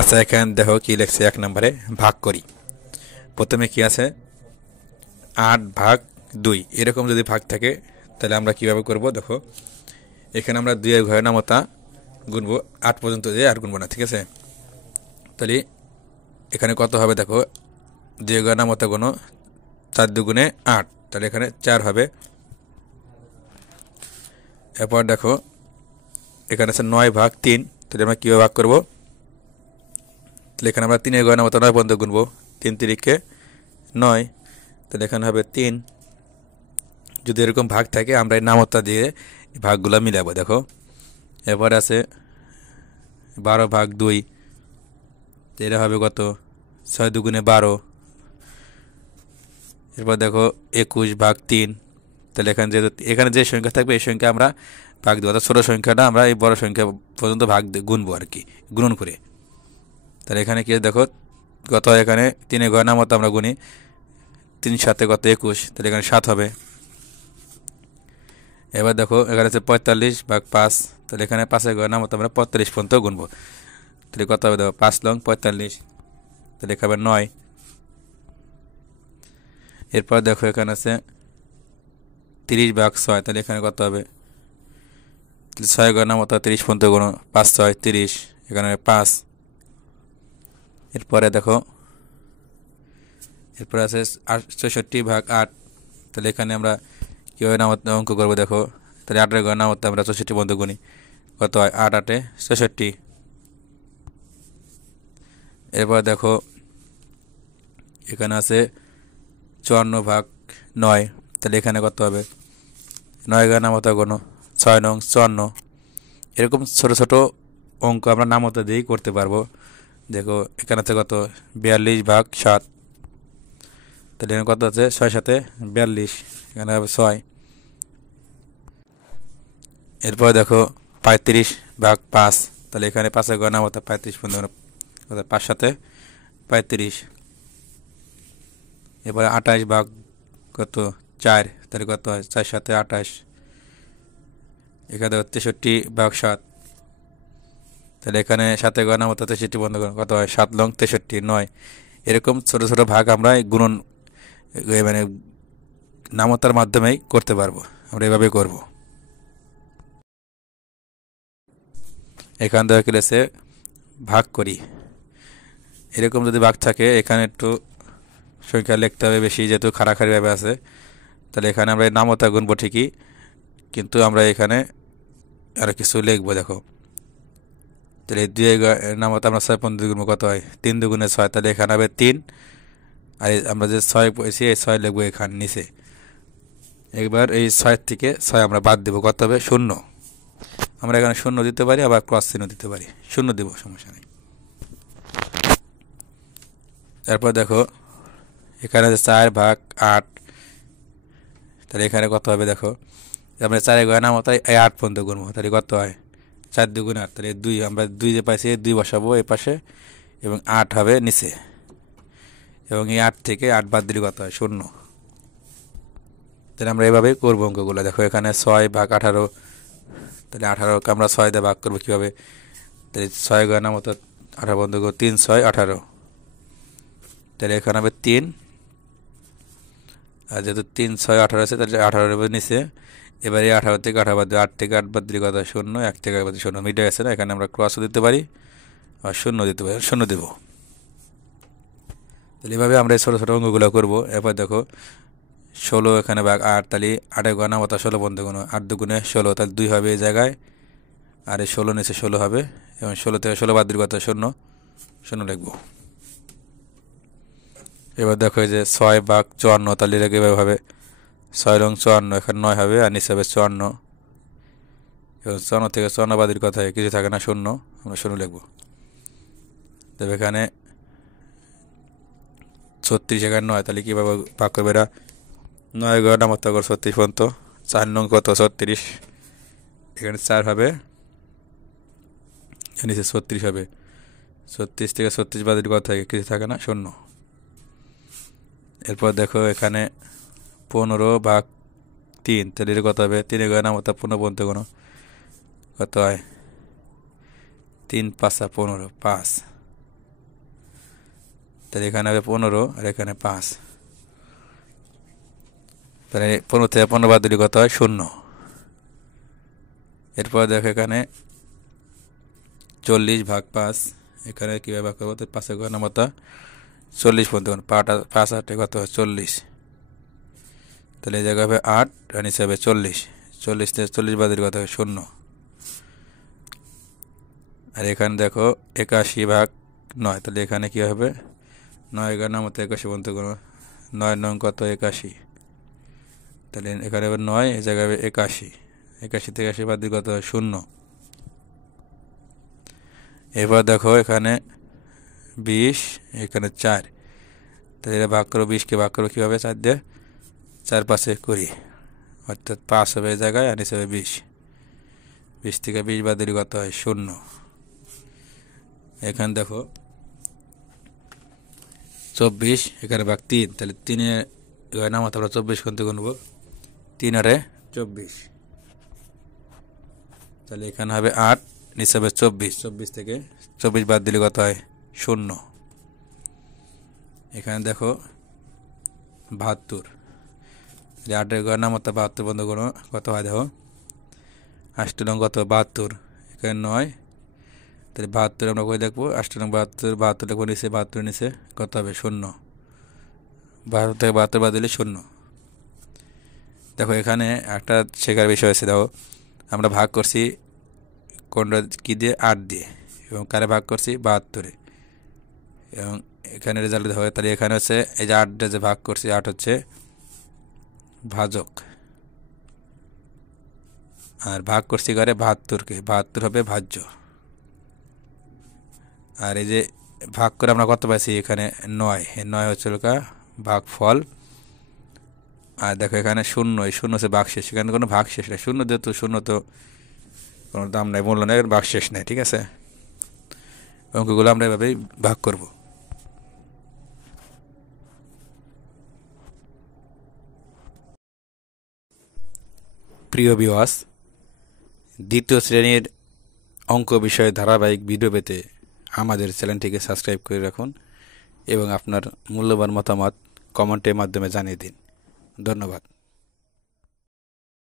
আচ্ছা, এখানে দেখো কি লিখছে 1 নম্বরে ভাগ করি। প্রথমে কি আছে 8/2 এরকম যদি ভাগ থাকে তাহলে আমরা কিভাবে করব দেখো। এখানে আমরা 2 এর ঘরের নামতা গুনবো, 8 পর্যন্ত দিয়ে আর গুনবো না, ঠিক আছে। তাহলে এখানে কত হবে দেখো, 2 এর ঘরের নামতা গুনো 4 দুগুণে 8, তাহলে এখানে 4 হবে। এরপর দেখো এখানে আছে 9/3, তাহলে আমরা কীভাবে ভাগ করবো, তাহলে এখানে আমরা 3 এর ঘরের নামতা 9 পর্যন্ত গুনবো, 3 তিরিকে 9, তাহলে এখানে হবে 3। যদি এরকম ভাগ থাকে আমরা এই নামতা দিয়ে ভাগগুলো মিলাবো দেখো। এরপর আছে 12/2, এটা হবে কত 6 দুগুণে 12। এরপর দেখো 21/3, তাহলে এখানে যে সংখ্যা থাকবে এই সংখ্যা আমরা ভাগ দেবো, অর্থাৎ ছোটো সংখ্যাটা আমরা এই বড় সংখ্যা পর্যন্ত গুনবো আর কি, গুণন করে। তাহলে এখানে কি দেখো কত হয়, এখানে 3 এর ঘরের নামতা আমরা গুনি, 3 7 কত 21, তাহলে এখানে 7 হবে। এবার দেখো এখানে আছে 45/5, তাহলে এখানে 5 এর ঘরের নামতা আমরা 45 পর্যন্ত গুনবো, তাহলে কত হবে দেখো 5 লং 45, তাহলে এখানে 9। এরপর দেখো এখানে আছে 30/6, তাহলে এখানে কত হবে 6 এর ঘরের নামতা 30 পর্যন্ত গুনো, 5 6 30, এখানে 5। এরপরে দেখো এরপরে আছে 64/8, তাহলে এখানে আমরা কীভাবে অঙ্ক করবো দেখো। তাহলে 8 এর ঘরের নামতা আমরা 64 পর্যন্ত গুনি, কত হয় 8 8 66। এরপর দেখো এখানে আছে 54/9, তাহলে এখানে কত হবে 9 এর ঘরের নামতা গুনো, 6 নং 54। এরকম ছোট ছোট অঙ্ক আমরা নামতা দিয়েই করতে পারবো। দেখো এখানে আছে কত 42/7, তাহলে এখানে কত আছে 6 7 42, এখানে হবে 6। এরপর দেখো 35/5, তাহলে এখানে 5 এর ঘরের নামতা 35 পর্যন্ত, 5 7 35। এরপরে 28/4, তাহলে কত হয় 4 7 28, এখানে দেখো 63/7, তাহলে এখানে 7 এর ঘরের নামতা 63 বন্ধ করুন, কত হয় 7 লং 63 9। এরকম ছোট ছোট ভাগ আমরা গুণন মানে নামতার মাধ্যমেই করতে পারবো, আমরা এভাবে করব। এখান থেকে কিলেছে ভাগ করি। এরকম যদি ভাগ থাকে এখানে একটু সংখ্যা লিখতে হবে বেশি, যেহেতু খাড়াখাড়িভাবে আছে, তাহলে এখানে আমরা নামতা গুনবো ঠিকই, কিন্তু আমরা এখানে আরও কিছু লিখবো দেখো। তাহলে 2 এর নামতা আমরা 6 পর্যন্ত গুনবো, কত হয় 3 দুগুণে 6, তাহলে এখানে হবে 3, আর আমরা যে 6 পেয়েছি এই 6 লিখবো এখানে নিচে। একবার এই 6 থেকে 6 আমরা বাদ দেবো, কত হবে 0। আমরা এখানে 0 দিতে পারি, আবার ক্রস চিহ্ন দিতে পারি, 0 দেবো, সমস্যা নেই। তারপর দেখো এখানে আছে 4/8, তাহলে এখানে কত হবে দেখো, আমরা 4 এর ঘরের নামতা এই 8 পর্যন্ত গুনবো, তাহলে কত হয় 4 দুগুণে 8, তাহলে 2, আমরা 2 যে পাইছি 2 বসাবো এই পাশে, এবং 8 হবে নিচে, এবং এই 8 থেকে 8 বাদ দিলে কত হয় 0। তাহলে আমরা এভাবেই করবো অঙ্কগুলো। দেখো এখানে 6/18, তাহলে 18কে আমরা 6 দিয়ে ভাগ করবো কীভাবে, তাহলে 6 এর ঘরের নামতা 18 বন্ধ করবো, 3 6 18, তাহলে এখানে হবে 3, আর যেহেতু 3 6 18 আছে তাহলে 18 নিচে। এবারে 18 থেকে 18 বাদ 8 থেকে 8 বাদ দিলে কত 0, 1 থেকে 1 বাদ 0 মিটে গেছে না। এখানে আমরা ক্রসও দিতে পারি আর 0 দিতে পারি, 0 দেবো। তাহলে এভাবে আমরা এই ছোটো ছোটো অঙ্কগুলো করবো। এরপর দেখো 16 এখানে ভাগ 8, তাহলে 8 এর ঘরের নামতা 16 বন্ধ কোনো, 8 দুগুণে 16, তাহলে 2 হবে এই জায়গায়, আর এই 16 নিচে 16 হবে, এবং 16 থেকে 16 বাদ দিলে কত 0 0 লিখবো। এবার দেখো এই যে 6/54, তাহলে এটাকে এভাবে হবে 6 রং 54, এখানে 9 হবে, আর নিচে হবে 54, এবং 54 থেকে 54 বাদ দিলে কথা হয় কিছু থাকে না 0, আমরা 0 লিখবো। তবে এখানে 36 এখানে 9, তাহলে কীভাবে ভাগ করবে এরা, 9 ঘরের নামতা করে 36 পর্যন্ত, 4 নং কত 36, এখানে 4 হবে, নিচে 36 হবে, 36 থেকে 36 বাদ দিলে কথা হয় কিছু থাকে না 0। এরপর দেখো এখানে 15/3, তাহলে এটা কত হবে, 3 এর ঘরের নামতা 15 পর্যন্ত কোনো, কত হয় 3 5 15 5, তাহলে এখানে হবে 15 আর এখানে 5। তাহলে 15 থেকে 15 বাদ দিলে কত হয়? 0। এরপর দেখো এখানে 40 ভাগ 5, এখানে কীভাবে ভাগ করবো? 5 ঘর নামতা 40 পর্যন্ত 5 8 কত হয়? 40। তাহলে এই জায়গায় হবে 8 আর নিচে হবে 40। 40 থেকে 40 বাদ দিলে কত হয়? 0। আর এখানে দেখো 81 ভাগ 9, তাহলে এখানে কী হবে? 9 ঘর নামতা 81 পর্যন্ত 9 9 কত? 81। তাহলে এখানে হবে 9, এই জায়গায় হবে 81। 81 থেকে 80 বাদ দিলে কত হয়? 0। এবার দেখো এখানে 20, এখানে 4, তাহলে এটা ভাগ করো, 20কে ভাগ করো কীভাবে? 4 দিয়ে 4 5 20, অর্থাৎ 5 হবে এই জায়গায় আর নিচে হবে 20। 20 থেকে 20 বাদ দিলে কত হয়? 0। এখানে দেখো 24, এখানে ভাগ 3, তাহলে 3 নামাতে আমরা 24 করতে গুনবো। 3 আর 24, তাহলে এখানে হবে 8, নিচে হবে 24। 24 থেকে 24 বাদ দিলে কত হয়? 0। এখানে দেখো 72, 8 নামাতে 72 বন্ধ করো, কত হয় দেখো? 8 নং কত? 72। এখানে 9, তাহলে 72 আমরা করে দেখবো। 8 নং 72, 72 লিখবো নিচে, 72 নিচে কত হবে? 0। 72 থেকে 72 বাদ দিলে 0। দেখো এখানে একটা শেখার বিষয় আছে। দেখো আমরা ভাগ করছি কোনটা কী দিয়ে? 8 দিয়ে, এবং কারে ভাগ করছি? 72-এ। এবং এখানে রেজাল্ট দেখো, তাহলে এখানে হচ্ছে এই যে 8 যে ভাগ করছি, 8 হচ্ছে ভাজক, আর ভাগ করছি কারে? 72-কে। 72 হবে ভাজ্য। আর এই যে ভাগ করে আমরা কত পাইছি? এখানে 9, এই 9 হচ্ছে ভাগ ফল। আর দেখো এখানে 0, এই 0 হচ্ছে ভাগশেষ, এখানে কোনো ভাগশেষ নেই। 0 যেহেতু 0 তো কোনো দাম নাই, মূল্য নেই, ভাগশেষ নেই। ঠিক আছে, অঙ্কগুলো আমরা এভাবেই ভাগ করব। প্রিয় ভিউয়ার্স, দ্বিতীয় শ্রেণীর অঙ্ক বিষয়ে ধারাবাহিক ভিডিও পেতে আমাদের চ্যানেলটিকে সাবস্ক্রাইব করে রাখুন এবং আপনার মূল্যবান মতামত কমেন্টের মাধ্যমে জানিয়ে দিন। ধন্যবাদ।